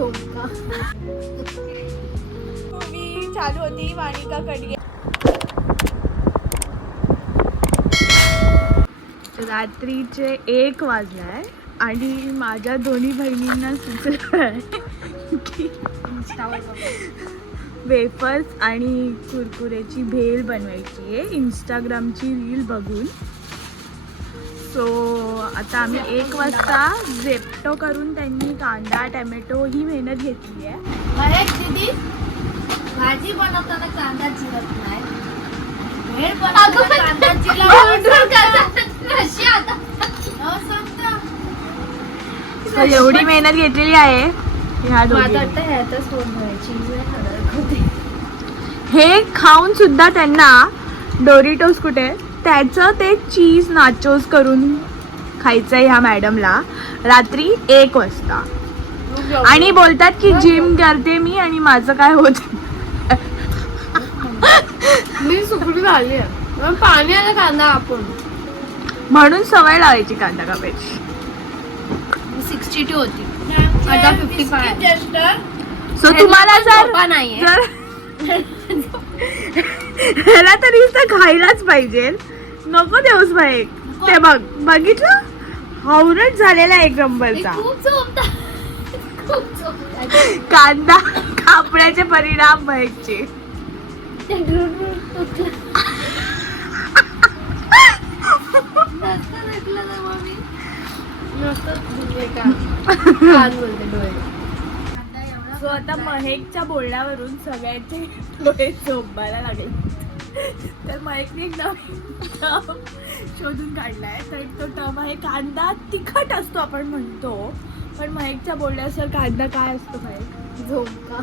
झोमका movie चालू होती वाणिका कडगे. रात्रीचे 1 वाजलाय आणि माझ्या दोन्ही बहिणींना सुचलं की वेफर्स आणि कुरकुरेची भेल बनवायची आहे इंस्टाग्रामची रील बघून. सो आता आम्ही 1 वाजता झेप्टो करून त्यांनी कांदा टमॅटो ही मेहनत घेतली आहे. महेश दीदी भाजी बनवताना कांदा चिरत नाही, भेळ बनवताना कांदा चिरला आता एवढी मेहनत घेतलेली आहे ह्या दोघी. हे खाऊन सुद्धा त्यांना डोरिटोस कुठे त्याचं ते चीज नाचोस करून खायचंय ह्या मॅडमला रात्री 1 वाजता. आणि बोलतात की जिम करते मी आणि माझं काय होत. मी सुकडी झाली आहे, पाणी आलं कांदा आपण म्हणून सवय लावायची कांदा कापायची. 62 होती आता 55. सो तुम्हाला जर नाहीये ह्याला तरी तर खायलाच पाहिजे. नको देऊस बाई. ते बघ बघितलं हावरट झालेला 1 नंबरचा कांदा कापण्याचे परिणाम व्हायचे. सो आता महेकच्या बोलण्यावरून सगळ्यांचे डोळे झोपायला लागले. तर महेकने एक नवीन टर्म शोधून काढलाय. तर तो टर्म आहे कांदा तिखट असतो आपण म्हणतो, पण महेकच्या बोलण्यासर कांदा काय असतो महेक? झोमका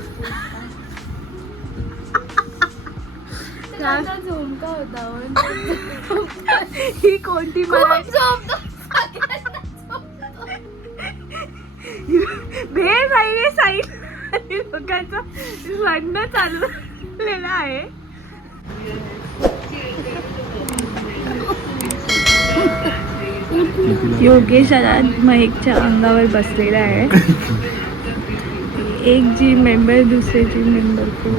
झोमका होता. ही कोणती भेळ राहिले साईड लोकांचं भांडणं चाललेलं आहे. योगेश आता महेकच्या अंगावर बसलेला आहे. एक जिम मेंबर दुसरे जिम मेंबर को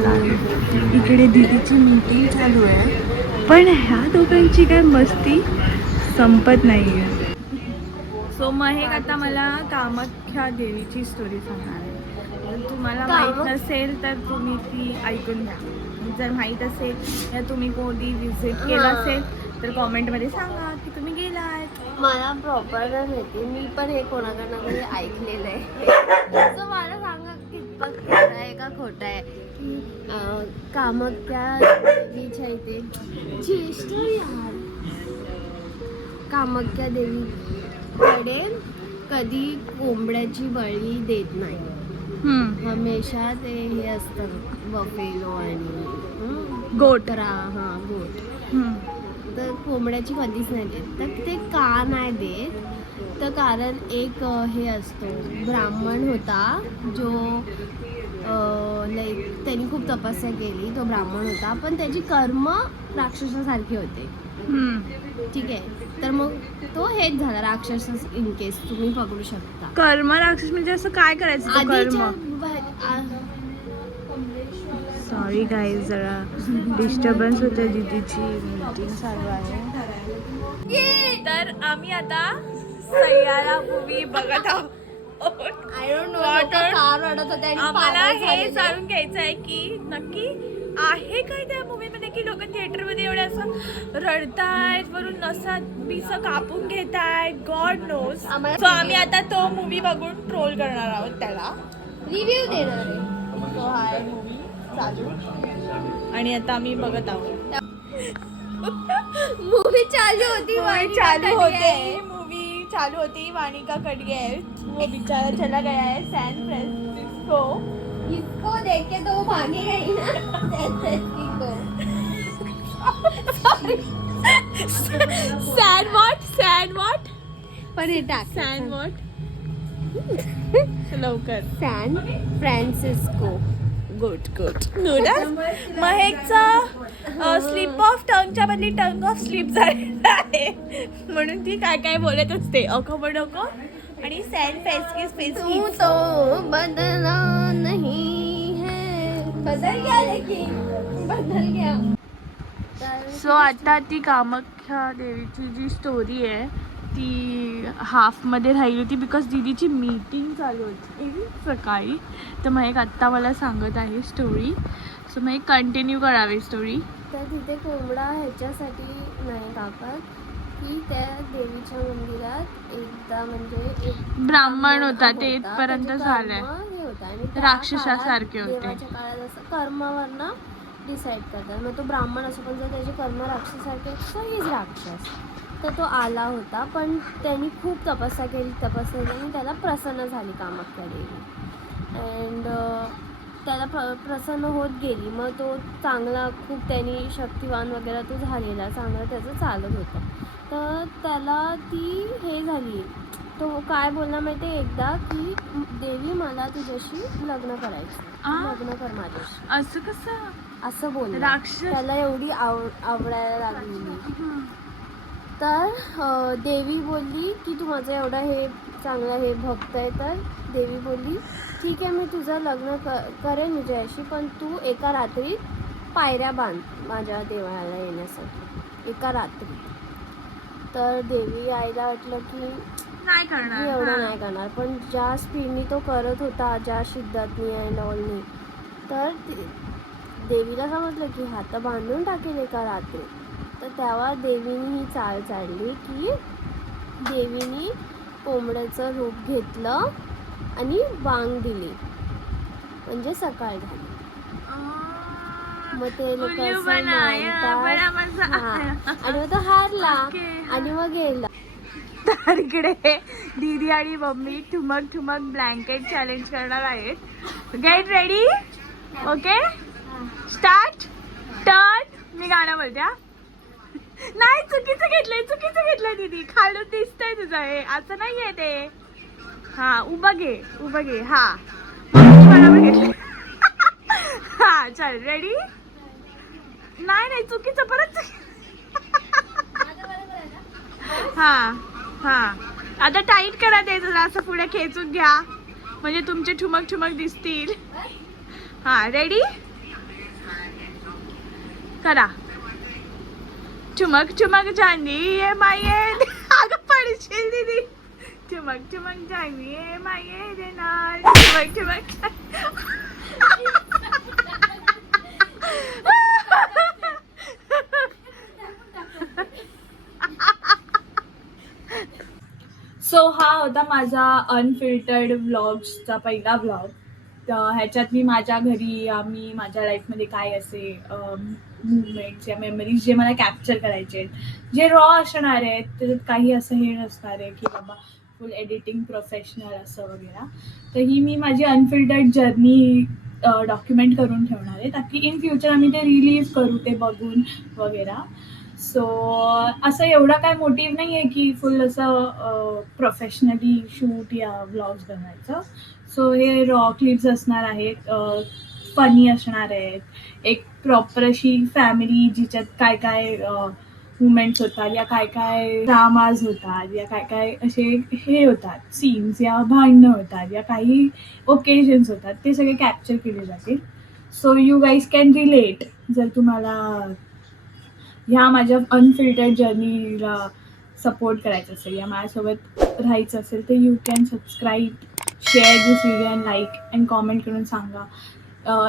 इकडे दीदीची मीटिंग चालू आहे. पण ह्या दोघांची काय मस्ती संपत नाही आहे. सो महेक आता मला कामाख्या देवीची स्टोरी सांगणार आहे. जर तुम्हाला माहीत नसेल तर तुम्ही ती ऐकून घ्या. जर माहीत असेल या तुम्ही कोणी विजिट केला असेल तर कॉमेंटमध्ये सांगा की तुम्ही गेलात. मला प्रॉपर नाही माहिती, मी पण हे कोणाकडनं तरी ऐकलेलं आहे. सो मला सांगा कितपत खरं आहे का खोटं आहे की कामाख्या देवीच्या इथे ज्येष्ठ यार कामाख्या देवीकडे कधी कोंबड्याची बळी देत नाही. हमेशा ते हे असतं बफेलो आणि गोट. गोट. तर कोंबड्याची कधीच नाही देत. तर ते का नाही देत तर कारण एक हे असतो ब्राह्मण होता जो लाईक त्यांनी खूप तपस्या केली. तो ब्राह्मण होता पण त्याची कर्म राक्षसासारखी होते. ठीक आहे, तर मग तो हेच झाला राक्षस. इन केस तुम्ही पकडू शकता. कर्म राक्षस म्हणजे असं काय करायचं कर्म? सॉरी गाईज जरा डिस्टर्बन्स होते. दीदीची मीटिंग चालू आहे. तर आम्ही आता सैयारा मूवी बघत आहोत. आय डोंट नो कार रडत होते. आम्हाला हे जाणून घ्यायचं आहे की नक्की आहे काय त्या मूवीमध्ये की लोक थिएटरमध्ये एवढे असं रडतायत, वरून नसा पिस कापून घेतायत. God knows. सो आम्ही आता तो मूवी बघून ट्रोल करणार आहोत, त्याला रिव्ह्यू देणार आहे. तो आहे मूवी चालू आणि आता आम्ही बघत आहोत. मूवी चालू होती मूवी चालू होती वाणिका कडगे वो बेचारा चला गया है सैन फ्रांसिस्को. इसको देख के तो भागेगा ही ना. सैन फ्रांसिस्को. सॅड वॉट पण हे टाक सॅन वॉट लवकर. San Francisco. गुड महेकचा स्लिप ऑफ टंगच्या बदली टंग ऑफ स्लिप झालेला आहे, म्हणून ती काय काय बोलत असते अको बडोको आणि सॅन फेसकीस तू तो बदला बदल गया लेकिन बदल गया. सो आता ती कामाख्या देवीची जी स्टोरी आहे ती हाफमध्ये राहिली होती बिकॉज दीदीची मीटिंग चालू होती सकाळी. तर मग एक आत्ता मला सांगत आहे स्टोरी. सो मग एक कंटिन्यू करावी स्टोरी. तर तिथे कोंबडा ह्याच्यासाठी नाही कापत की त्या देवीच्या मंदिरात एकदा म्हणजे एक ब्राह्मण होता ते होता, इथपर्यंत त्याचे झालंय. कर्म हे होतं आणि त्या राक्षसासारखे काळात, होते. देवाच्या काळात असं कर्मावरनं डिसाईड करतात. मग तो ब्राह्मण असो पण जर त्याचे कर्म राक्षसासारखे तर हीच राक्षस. तर तो आला होता पण त्यांनी खूप तपस्या केली आणि त्याला प्रसन्न झाली कामाख्या देवी. अँड त्याला प्रसन्न होत गेली. मग तो चांगला खूप त्यांनी शक्तिवान वगैरे तो झालेला, चांगलं त्याचं चालत होतं. तर त्याला ती हे झाली, तो काय बोलला माहिती आहे एकदा की देवी मला तुझ्याशी लग्न करायचं, लग्न कर माझ्याशी. असं कसं असं बोलला. राक्षस त्याला एवढी आवडायला लागलेली. तर देवी बोलली की तू माझं एवढं हे चांगलं हे भक्त आहे. तर देवी बोलली ठीक आहे मी तुझं लग्न करेन तुझ्याशी पण तू एका रात्रीत पायऱ्या बांध माझ्या देवाला येण्यासाठी, एका रात्री. तर देवी आईला वाटलं की नाही मी करणार. एवढं नाही करणार. पण ज्या स्पीडनी तो करत होता, ज्या शिद्दतनी अँड ऑलनी, तर देवीला समजलं की हात बांधून टाकेल एका रात्री. तर तेव्हा देवीने ही चाल चालली की देवीने कोंबड्याचं रूप घेतलं आणि वांग दिली म्हणजे सकाळ झाली. मग ते लोक असं मानतात. आणि मग तो हारला आणि मग गेला. तर इकडे दीदी आणि मम्मी ठुमक ठुमक ब्लँकेट चॅलेंज करणार आहेत. Get ready. Okay start. Turn. मी गाणं बोलते. नाही चुकीचं घेतलंय दीदी. खालून दिसतंय तुझं हे असं नाहीये ते. हा उभं घे. हा बरोबर घेतलंय. हा चल रेडी. नाही चुकीचं परत. हा आता टाईट करा ते जरा असं पुढे खेचून घ्या म्हणजे तुमचे ठुमक ठुमक दिसतील. हा रेडी करा. ठुमक ठुमक जानी ये माये. अगं पडशील दीदी. ठुमक ठुमक जानी ये माये रे नाल. ठुमक ठुमक. सो हा होता माझा अनफिल्टर्ड व्लॉग्सचा पहिला व्लॉग. तर ह्याच्यात मी माझ्या घरी मी माझ्या लाईफमध्ये काय असे मुवमेंट्स या मेमरीज जे मला कॅप्चर करायचे आहेत, जे रॉ असणार आहेत, त्याच्यात काही असं हे नसणार आहे की बाबा फुल एडिटिंग प्रोफेशनल असं वगैरे. तर ही मी माझी अनफिल्टर्ड जर्नी डॉक्युमेंट करून ठेवणार आहे ताकी इन फ्युचर आम्ही ते रिलीज करू ते बघून वगैरे. सो असं एवढा काय मोटिव्ह नाही आहे की फुल असं प्रोफेशनली शूट या व्लॉग्स बनवायचं. सो हे रॉ क्लिप्स असणार आहेत, फनी असणार आहेत, एक प्रॉपर अशी फॅमिली जिच्यात काय काय मुमेंट्स होतात या काय काय ड्रामाज होतात या काय काय असे हे होतात सीन्स या भांडणं होतात या काही ओकेजन्स होतात ते सगळे कॅप्चर केले जातील. So you guys can relate. जर तुम्हाला ह्या माझ्या अनफिल्टर्ड जर्नीला सपोर्ट करायचं असेल या माझ्यासोबत राहायचं असेल तर you can subscribe, share this video and like and comment करून सांगा.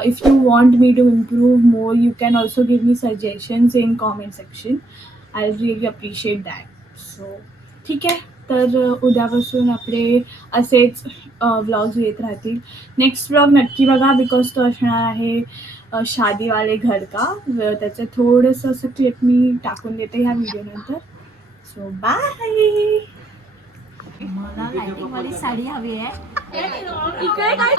If you want me to improve more you can also give me suggestions in comment section. I really appreciate that. So ठीक आहे. तर उद्यापासून आपले असेच vlogs येत राहतील. नेक्स्ट व्लॉग नक्की बघा बिकॉज तो असणार आहे शादीवाले घर का. त्याचं थोडंसं असं क्लिप मी टाकून देते ह्या व्हिडिओनंतर. So bye. मला लाइटिंग वाली साडी हवी आहे. इकडे काय